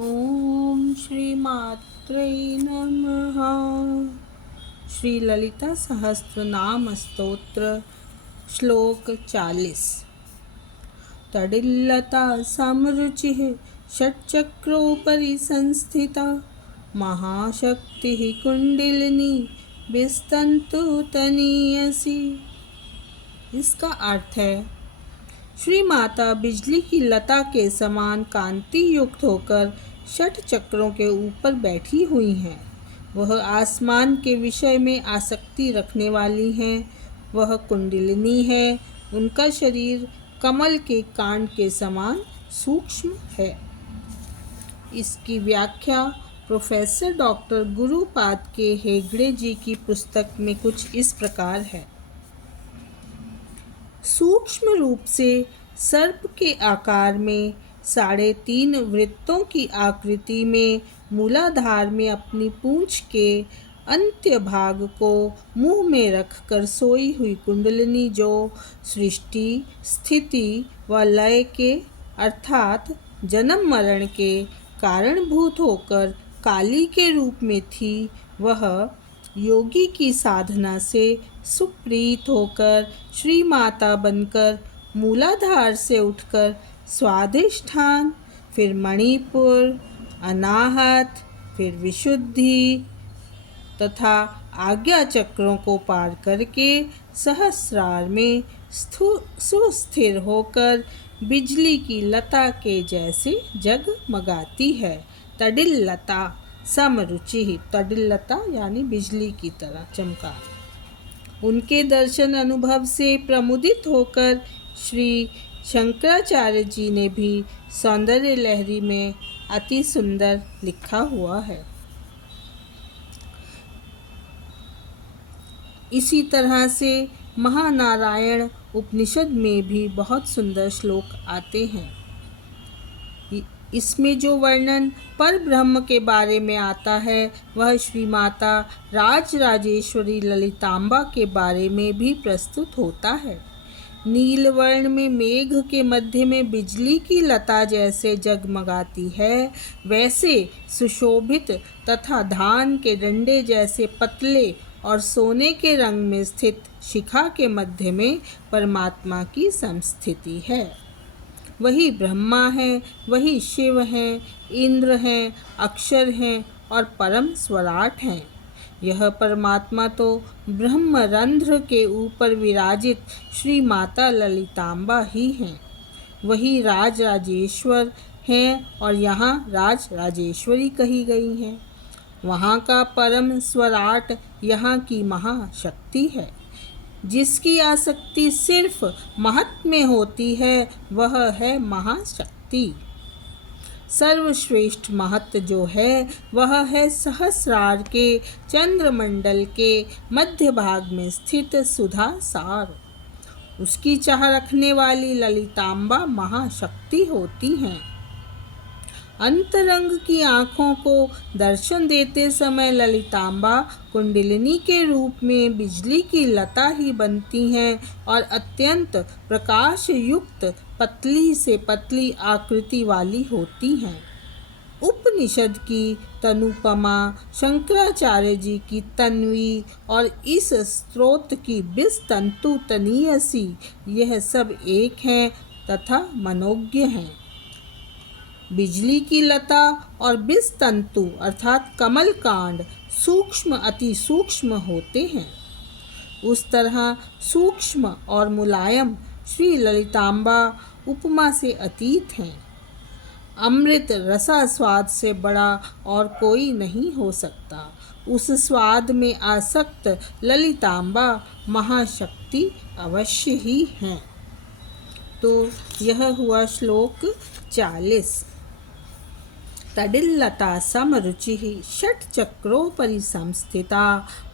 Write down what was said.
ओम श्री मात्रे नमः। श्री ललिता सहस्त्रनाम स्तोत्र श्लोक 40। तडिल्लता समरुचिः षट्चक्रोपरि संस्थिता महाशक्तिः कुंडिलिनी विस्तन्तु तनीयसी। इसका अर्थ है, श्री माता बिजली की लता के समान कांति युक्त होकर षट चक्रों के ऊपर बैठी हुई हैं। वह आसमान के विषय में आसक्ति रखने वाली हैं। वह कुंडलिनी है। उनका शरीर कमल के कांड के समान सूक्ष्म है। इसकी व्याख्या प्रोफेसर डॉक्टर गुरुपाद के हेगड़े जी की पुस्तक में कुछ इस प्रकार है। सूक्ष्म रूप से सर्प के आकार में 3.5 वृत्तों की आकृति में मूलाधार में अपनी पूंछ के अंत्य भाग को मुंह में रखकर सोई हुई कुंडलिनी, जो सृष्टि, स्थिति व लय के अर्थात जन्म मरण के कारणभूत होकर काली के रूप में थी, वह योगी की साधना से सुप्रीत होकर श्री माता बनकर मूलाधार से उठकर स्वाधिष्ठान, फिर मणिपुर, अनाहत, फिर विशुद्धि तथा आज्ञा चक्रों को पार करके सहस्रार में सुस्थिर होकर बिजली की लता के जैसे जगमगाती है। तडिल्लता समरुचि, तडिल्लता यानी बिजली की तरह चमका। उनके दर्शन अनुभव से प्रमुदित होकर श्री शंकराचार्य जी ने भी सौंदर्य लहरी में अति सुंदर लिखा हुआ है। इसी तरह से महानारायण उपनिषद में भी बहुत सुंदर श्लोक आते हैं। इसमें जो वर्णन पर ब्रह्म के बारे में आता है, वह श्री माता राजराजेश्वरी ललितांबा के बारे में भी प्रस्तुत होता है। नील वर्ण में मेघ के मध्य में बिजली की लता जैसे जगमगाती है, वैसे सुशोभित तथा धान के डंडे जैसे पतले और सोने के रंग में स्थित शिखा के मध्य में परमात्मा की संस्थिति है। वही ब्रह्मा है, वही शिव हैं, इंद्र हैं, अक्षर हैं और परम स्वराट हैं। यह परमात्मा तो ब्रह्मरंध्र के ऊपर विराजित श्री माता ललितांबा ही हैं। वही राजराजेश्वर हैं और यहाँ राजराजेश्वरी कही गई हैं। वहाँ का परम स्वराट यहाँ की महाशक्ति है। जिसकी आसक्ति सिर्फ महत् में होती है, वह है महाशक्ति। सर्वश्रेष्ठ महत् जो है, वह है सहस्रार के चंद्रमंडल के मध्य भाग में स्थित सुधा सार। उसकी चाह रखने वाली ललितांबा महाशक्ति होती हैं। अंतरंग की आँखों को दर्शन देते समय ललितांबा कुंडलिनी के रूप में बिजली की लता ही बनती हैं और अत्यंत प्रकाश युक्त पतली से पतली आकृति वाली होती हैं। उपनिषद की तनुपमा, शंकराचार्य जी की तन्वी और इस स्त्रोत की विस्तन्तु तनीयसी, यह सब एक हैं तथा मनोज्ञ हैं। बिजली की लता और विस्तन्तु अर्थात कमल कांड सूक्ष्म अति सूक्ष्म होते हैं। उस तरह सूक्ष्म और मुलायम श्री ललितांबा उपमा से अतीत हैं। अमृत रसा स्वाद से बड़ा और कोई नहीं हो सकता। उस स्वाद में आसक्त ललितांबा महाशक्ति अवश्य ही हैं। तो यह हुआ श्लोक 40। तडिल्लता समरुचिः षट्चक्रोपरि संस्थिता